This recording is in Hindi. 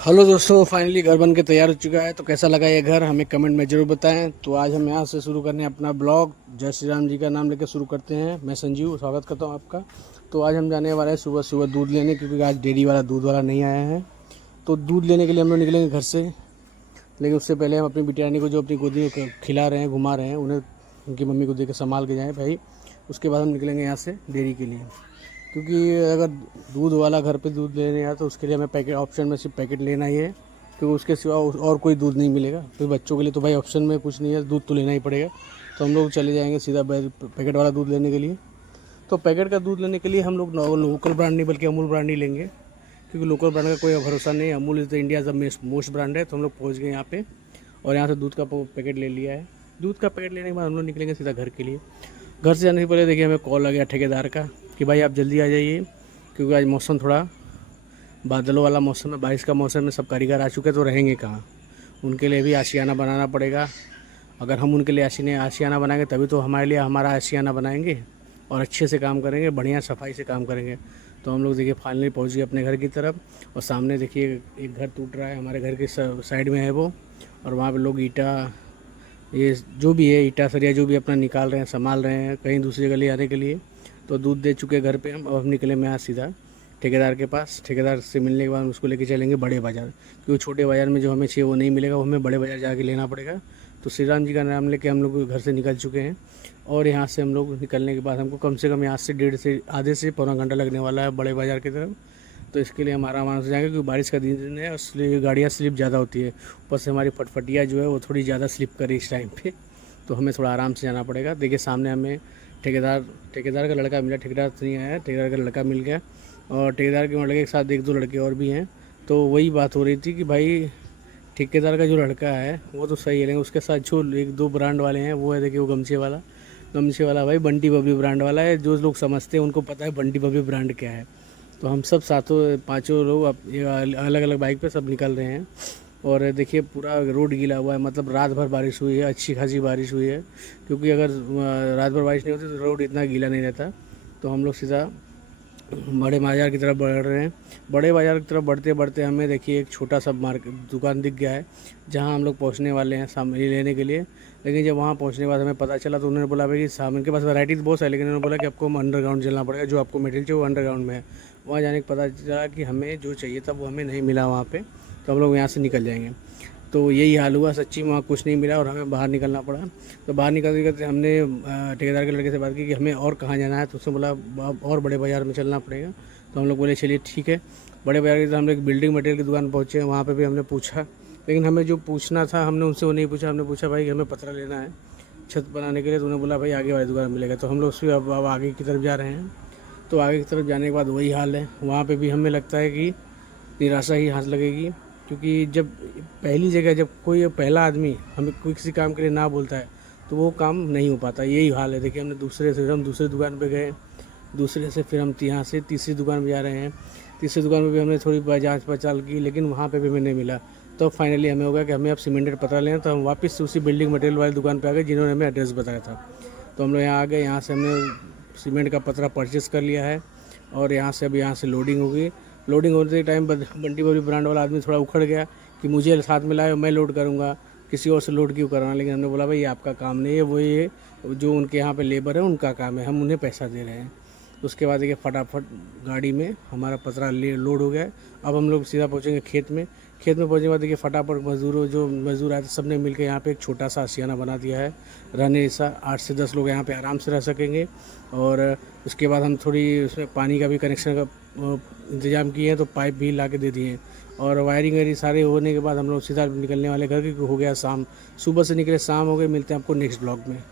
हेलो दोस्तों, फाइनली घर बन के तैयार हो चुका है। तो कैसा लगा ये घर हमें कमेंट में ज़रूर बताएं। तो आज हम यहाँ से शुरू करने अपना ब्लॉग। जय श्री राम जी का नाम लेकर शुरू करते हैं। मैं संजीव स्वागत करता हूँ आपका। तो आज हम जाने वाले हैं सुबह सुबह दूध लेने, क्योंकि आज डेयरी वाला दूध वाला नहीं आया है। तो दूध लेने के लिए हम लोग निकलेंगे घर से। लेकिन उससे पहले हम अपनी बिटियानी को, जो अपनी गोदी में खिला रहे हैं, घुमा रहे हैं, उन्हें उनकी मम्मी को देकर संभाल के जाएँ भाई। उसके बाद हम निकलेंगे यहाँ से डेयरी के लिए, क्योंकि अगर दूध वाला घर पे दूध लेने आया तो उसके लिए हमें पैकेट ऑप्शन में सिर्फ पैकेट लेना ही है, क्योंकि उसके सिवा और कोई दूध नहीं मिलेगा। फिर बच्चों के लिए तो भाई ऑप्शन में कुछ नहीं है, दूध तो लेना ही पड़ेगा। तो हम लोग चले जाएंगे सीधा पैकेट वाला दूध लेने के लिए। तो पैकेट का दूध लेने के लिए हम लोग लोकल ब्रांड नहीं बल्कि अमूल ब्रांड ही लेंगे, क्योंकि लोकल ब्रांड का कोई भरोसा नहीं है। Amul is the India the most brand है। तो हम लोग पहुँच गए यहाँ पे और यहाँ से दूध का पैकेट ले लिया है। दूध का पैकेट लेने के बाद हम लोग निकलेंगे सीधा घर के लिए। घर से जाने से पहले देखिए हमें कॉल आ गया ठेकेदार का कि भाई आप जल्दी आ जाइए, क्योंकि आज मौसम थोड़ा बादलों वाला मौसम है, बारिश का मौसम है। सब कारीगर आ चुके हैं, तो रहेंगे कहाँ। उनके लिए भी आशियाना बनाना पड़ेगा। अगर हम उनके लिए आशियाना बनाएंगे तभी तो हमारे लिए हमारा आशियाना बनाएंगे और अच्छे से काम करेंगे, बढ़िया सफाई से काम करेंगे। तो हम लोग देखिए फाइनली पहुँच गए अपने घर की तरफ। और सामने देखिए एक घर टूट रहा है, हमारे घर के साइड में है वो। और वहाँ पर लोग ईटा, ये जो भी है ईटा सरिया जो भी अपना निकाल रहे हैं, संभाल रहे हैं कहीं दूसरी जगह ले जाने के लिए। तो दूध दे चुके घर पे हम। अब हम निकले मैं यहाँ सीधा ठेकेदार के पास। ठेकेदार से मिलने के बाद उसको लेके चलेंगे बड़े बाज़ार, क्योंकि छोटे बाज़ार में जो हमें चाहिए वो नहीं मिलेगा, वो हमें बड़े बाज़ार जाके लेना पड़ेगा। तो श्री राम जी का नाम लेके हम लोग घर से निकल चुके हैं। और यहाँ से हम लोग निकलने के बाद हमको कम से कम यहाँ से डेढ़ से आधे से पौना घंटा लगने वाला है बड़े बाज़ार की तरफ। तो इसके लिए हम आराम से जाएंगे, क्योंकि बारिश का दिन है और गाड़ियाँ स्लिप ज़्यादा होती है। ऊपर से हमारी फटफटिया जो है वो थोड़ी ज़्यादा स्लिप करे इस टाइम पे। तो हमें थोड़ा आराम से जाना पड़ेगा। देखिए सामने हमें ठेकेदार का लड़का मिला। ठेकेदार तो नहीं आया, ठेकेदार का लड़का मिल गया। और ठेकेदार के लड़के के साथ एक दो लड़के और भी हैं। तो वही बात हो रही थी कि भाई ठेकेदार का जो लड़का है वो तो सही है, लेकिन उसके साथ जो एक दो ब्रांड वाले हैं वो है, देखिए वो गमछे वाला भाई बंटी बबली ब्रांड वाला है। जो लोग समझते हैं उनको पता है बंटी बबली ब्रांड क्या है। तो हम सब सातों पाँचों लोग अलग अलग बाइक पे सब निकल रहे हैं। और देखिए पूरा रोड गीला हुआ है, मतलब रात भर बारिश हुई है, अच्छी खासी बारिश हुई है। क्योंकि अगर रात भर बारिश नहीं होती तो रोड इतना गीला नहीं रहता। तो हम लोग सीधा बड़े बाज़ार की तरफ बढ़ रहे हैं। बड़े बाज़ार की तरफ बढ़ते बढ़ते हमें देखिए एक छोटा सा मार्केट दुकान दिख गया है, जहां हम लोग पहुंचने वाले हैं सामान लेने के लिए। लेकिन जब वहां पहुंचने के बाद हमें पता चला तो उन्होंने बोला भाई सामान के पास वैराइटीज़ बहुत है, लेकिन उन्होंने बोला कि आपको अंडरग्राउंड चलना पड़ेगा, जो आपको मटेरियल चाहिए वो अंडरग्राउंड में है। वहाँ जाने के पता चला कि हमें जो चाहिए था वो हमें नहीं मिला वहाँ पर। तो हम लोग यहाँ से निकल जाएंगे। तो यही हाल हुआ, सच्ची वहाँ कुछ नहीं मिला और हमें बाहर निकलना पड़ा। तो बाहर निकलते निकलते हमने ठेकेदार के लड़के से बात की कि हमें और कहाँ जाना है। तो उसने बोला और बड़े बाज़ार में चलना पड़ेगा। तो हम लोग बोले चलिए ठीक है। बड़े बाज़ार की तो हम लोग बिल्डिंग मटेरियल की दुकान पहुँचे। वहाँ पे भी हमने पूछा, लेकिन हमें जो पूछना था हमने उनसे वो नहीं पूछा। हमने पूछा भाई हमें पतरा लेना है छत बनाने के लिए। तो उन्होंने बोला भाई आगे वाली दुकान मिलेगा। तो हम लोग उससे अब आगे की तरफ जा रहे हैं। तो आगे की तरफ जाने के बाद वही हाल है, वहाँ पर भी हमें लगता है कि निराशा ही हाथ लगेगी। क्योंकि जब पहली जगह जब कोई पहला आदमी हमें कोई किसी काम के लिए ना बोलता है तो वो काम नहीं हो पाता। यही हाल है। देखिए हम दूसरे दुकान पे गए, दूसरे से फिर हम यहाँ से तीसरी दुकान पे जा रहे हैं। तीसरी दुकान पे भी हमने थोड़ी जांच पड़ताल की, लेकिन वहाँ पे भी हमें नहीं मिला। तो फाइनली हमें होगा कि हमें अब सीमेंटेड पतरा लेना। तो हम वापस से उसी बिल्डिंग मटेरियल वाली दुकान पर आ गए जिन्होंने हमें एड्रेस बताया था। तो हम लोग यहाँ आ गए। यहाँ से हमने सीमेंट का पतरा परचेस कर लिया है और यहाँ से अब यहाँ से लोडिंग होगी। लोडिंग होते टाइम बंटी बबली ब्रांड वाला आदमी थोड़ा उखड़ गया कि मुझे साथ में लाए, मैं लोड करूँगा, किसी और से लोड क्यों कराना। लेकिन हमने बोला भाई ये आपका काम नहीं है, वो ये जो उनके यहाँ पे लेबर है उनका काम है, हम उन्हें पैसा दे रहे हैं। उसके बाद देखिए फटाफट गाड़ी में हमारा पतरा लोड हो गया है। अब हम लोग सीधा पहुँचेंगे खेत में। खेत में पहुँचने के बाद देखिए फटाफट जो मजदूर आए थे सब ने मिलकर यहाँ पे एक छोटा सा आशियाना बना दिया है रहने जैसा। 8 से 10 लोग यहाँ पे आराम से रह सकेंगे। और उसके बाद हम थोड़ी उसमें पानी का भी कनेक्शन का इंतज़ाम किए हैं, तो पाइप भी ला के दे दिए। और वायरिंग वायरिंग सारे होने के बाद हम लोग सीधा निकलने वाले घर, क्योंकि हो गया शाम। सुबह से निकले शाम हो गई। मिलते हैं आपको नेक्स्ट ब्लॉग में।